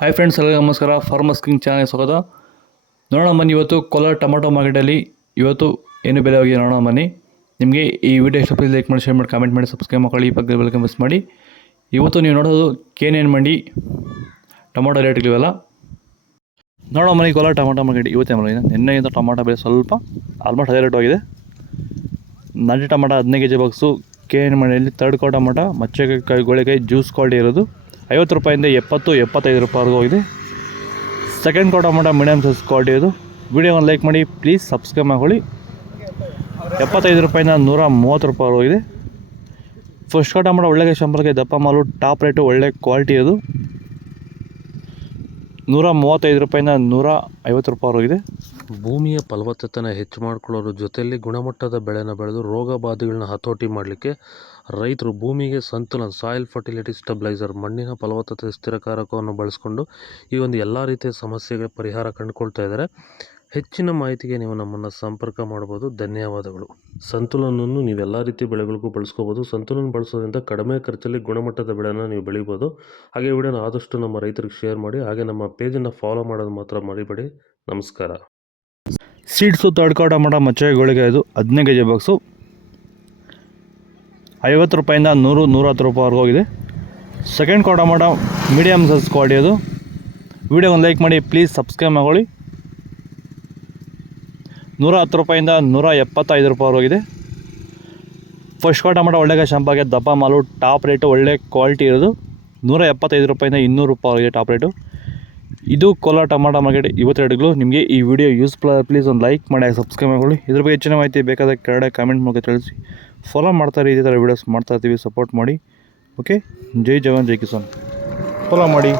Hi friends, ಎಲ್ಲರಿಗೂ ನಮಸ್ಕಾರ. Farmers king channel ಸ್ವಾಗತ. ನೋಡೋಣ ಬನ್ನಿ, ಇವತ್ತು ಕೋಲಾರ ಟೊಮಾಟೊ ಮಾರ್ಕೆಟಲ್ಲಿ ಇವತ್ತು ಏನು ಬೆಲೆ ಹೋಗಿದೆ ನೋಡೋಣ ಬನ್ನಿ. ನಿಮಗೆ ಈ ವಿಡಿಯೋ ಇಷ್ಟ ಪ್ಲೀಸ್ ಲೈಕ್ ಮಾಡಿ, ಶೇರ್ ಮಾಡಿ, ಕಾಮೆಂಟ್ ಮಾಡಿ, ಸಬ್ಸ್ಕ್ರೈಬ್ ಮಾಡಿ, ಈ ಪಕ್ಕದ ಬೆಲ್ ಮಿಸ್ ಮಾಡಿ. ಇವತ್ತು ನೀವು ನೋಡೋದು KNN ಮಂಡಿ ಟೊಮಾಟೊ ರೇಟ್ಗಳಿವೆಲ್ಲ ನೋಡೋಣ ಬನ್ನಿ. ಕೋಲಾರ ಟೊಮಾಟೊ ಮಾರ್ಕೆಟ್ ಇವತ್ತೇ ಮಾಡಿ ನಿನ್ನೆಗಿಂತ ಟೊಮಾಟೊ ಬೆಲೆ ಸ್ವಲ್ಪ ಆಲ್ಮೋಸ್ಟ್ ಅದೇ ರೇಟ್ ಹೋಗಿದೆ. ನಾಟಿ ಟೊಮಾಟೊ 15 kg ಬಾಕ್ಸು KNN ಮಂಡಿಯಲ್ಲಿ ತರ್ಡ್ ಕ್ವಾರ್ಟರ್ ಟೊಮಾಟೊ ಮಚ್ಚೆಕಾಯಿ ಗೋಳೆಕಾಯಿ ಜ್ಯೂಸ್ ಕ್ವಾಲಿಟಿ ಇರೋದು 50 ರೂಪಾಯಿಂದ 70-75 ರೂಪಾಯಿವರೆಗೂ ಹೋಗಿದೆ. Second quarter tomato medium size quality ಇದು. ವಿಡಿಯೋವನ್ನು ಲೈಕ್ ಮಾಡಿ, ಪ್ಲೀಸ್ ಸಬ್ಸ್ಕ್ರೈಬ್ ಮಾಡ್ಕೊಳ್ಳಿ. 75 ರೂಪಾಯಿಂದ 130 ರೂಪಾಯಿ ಹೋಗಿದೆ. ಫಸ್ಟ್ ಕ್ವಾರ್ಟರ್ ಟೊಮಾಟೊ ಒಳ್ಳೆ ಸಂಪರ್ಕ ದಪ್ಪ ಮಾಲು ಟಾಪ್ ರೇಟು ಒಳ್ಳೆ ಕ್ವಾಲಿಟಿ ಅದು 135 ರೂಪಾಯಿಂದ 150 ರೂಪಾಯಿ ಹೋಗಿದೆ. ಭೂಮಿಯ ಫಲವತ್ತತೆನ ಹೆಚ್ಚು ಮಾಡಿಕೊಳ್ಳೋದ್ರ ಜೊತೆಯಲ್ಲಿ ಗುಣಮಟ್ಟದ ಬೆಳೆನ ಬೆಳೆದು ರೋಗ ಬಾಧೆಗಳನ್ನ ಹತೋಟಿ ಮಾಡಲಿಕ್ಕೆ ರೈತರು ಭೂಮಿಗೆ ಸಂತುಲನ ಸಾಯಿಲ್ ಫರ್ಟಿಲಿಟಿ ಸ್ಟೆಬಿಲೈಸರ್ ಮಣ್ಣಿನ ಫಲವತ್ತತೆ ಸ್ಥಿರಕಾರಕವನ್ನು ಬಳಸ್ಕೊಂಡು ಈ ಒಂದು ಎಲ್ಲ ರೀತಿಯ ಸಮಸ್ಯೆಗಳ ಪರಿಹಾರ ಕಂಡುಕೊಳ್ತಾ ಇದ್ದಾರೆ. ಹೆಚ್ಚಿನ ಮಾಹಿತಿಗೆ ನೀವು ನಮ್ಮನ್ನು ಸಂಪರ್ಕ ಮಾಡ್ಬೋದು. ಧನ್ಯವಾದಗಳು. ಸಂತುಲನವನ್ನು ನೀವೆಲ್ಲ ರೀತಿಯ ಬೆಳೆಗಳಿಗೂ ಬಳಸ್ಕೋಬೋದು. ಸಂತುಲನ ಬಳಸೋದ್ರಿಂದ ಕಡಿಮೆ ಖರ್ಚಲ್ಲಿ ಗುಣಮಟ್ಟದ ಬೆಳೆನ ನೀವು ಬೆಳಿಬೋದು. ಹಾಗೆ ವಿಡಿಯೋನ ಆದಷ್ಟು ನಮ್ಮ ರೈತರಿಗೆ ಶೇರ್ ಮಾಡಿ. ಹಾಗೆ ನಮ್ಮ ಪೇಜನ್ನು ಫಾಲೋ ಮಾಡೋದು ಮಾತ್ರ ಮರಿಬೇಡಿ. ನಮಸ್ಕಾರ. ಸೀಡ್ಸು ತರ್ಡ್ ಕ್ವಾರ್ಟರ್ ಟೊಮಾಟೊ ಮಚ್ಚೆಕಾಯಿ ಗೋಳೆಕಾಯಿ ಇದು 15 kg ಬಾಕ್ಸು 50 ರೂಪಾಯಿಂದ 100-110 ರೂಪಾಯಿವರೆಗೂ ಹೋಗಿದೆ. Second quarter tomato medium size quality ಅದು. ವಿಡಿಯೋಗೊಂದು ಲೈಕ್ ಮಾಡಿ, ಪ್ಲೀಸ್ ಸಬ್ಸ್ಕ್ರೈಬ್ ಮಾಡ್ಕೊಳ್ಳಿ. 110 ರೂಪಾಯಿಂದ 175 ರೂಪಾಯಿ ಹೋಗಿದೆ. ಫಸ್ಟ್ ಕ್ವಾರ್ಟರ್ ಟೊಮಾಟೊ ಒಳ್ಳೆ ಶಾಂಪಾಗೆ ದಪ್ಪ ಮಾಲು ಟಾಪ್ ರೇಟು ಒಳ್ಳೆ ಕ್ವಾಲಿಟಿ ಇರೋದು 175 ರೂಪಾಯಿಂದ 200 ರೂಪಾಯಿ ಹೋಗಿದೆ ಟಾಪ್ ರೇಟು. ಇದು ಕೋಲಾರ ಟೊಮಾಟೊ ಮಾರ್ಕೆಟ್ ಇವತ್ತು ರೇಟ್ಗಳು. ನಿಮಗೆ ಈ ವಿಡಿಯೋ ಯೂಸ್ಫುಲ್ ಆದರೆ ಪ್ಲೀಸ್ ಒಂದು ಲೈಕ್ ಮಾಡಿ, ಸಬ್ಸ್ಕ್ರೈಬ್ ಮಾಡ್ಕೊಳ್ಳಿ. ಇದ್ರ ಬಗ್ಗೆ ಹೆಚ್ಚಿನ ಮಾಹಿತಿ ಬೇಕಾದ ಕೆಳಗಡೆ ಕಾಮೆಂಟ್ ಮೂಲಕ ತಿಳಿಸಿ. ಫಾಲೋ ಮಾಡ್ತಾರೆ, ಇದೇ ಥರ ವೀಡಿಯೋಸ್ ಮಾಡ್ತಾ ಇರ್ತೀವಿ. ಸಪೋರ್ಟ್ ಮಾಡಿ. ಓಕೆ, ಜೈ ಜವಾನ್ ಜೈ ಕಿಸಾನ್. ಫಾಲೋ ಮಾಡಿ.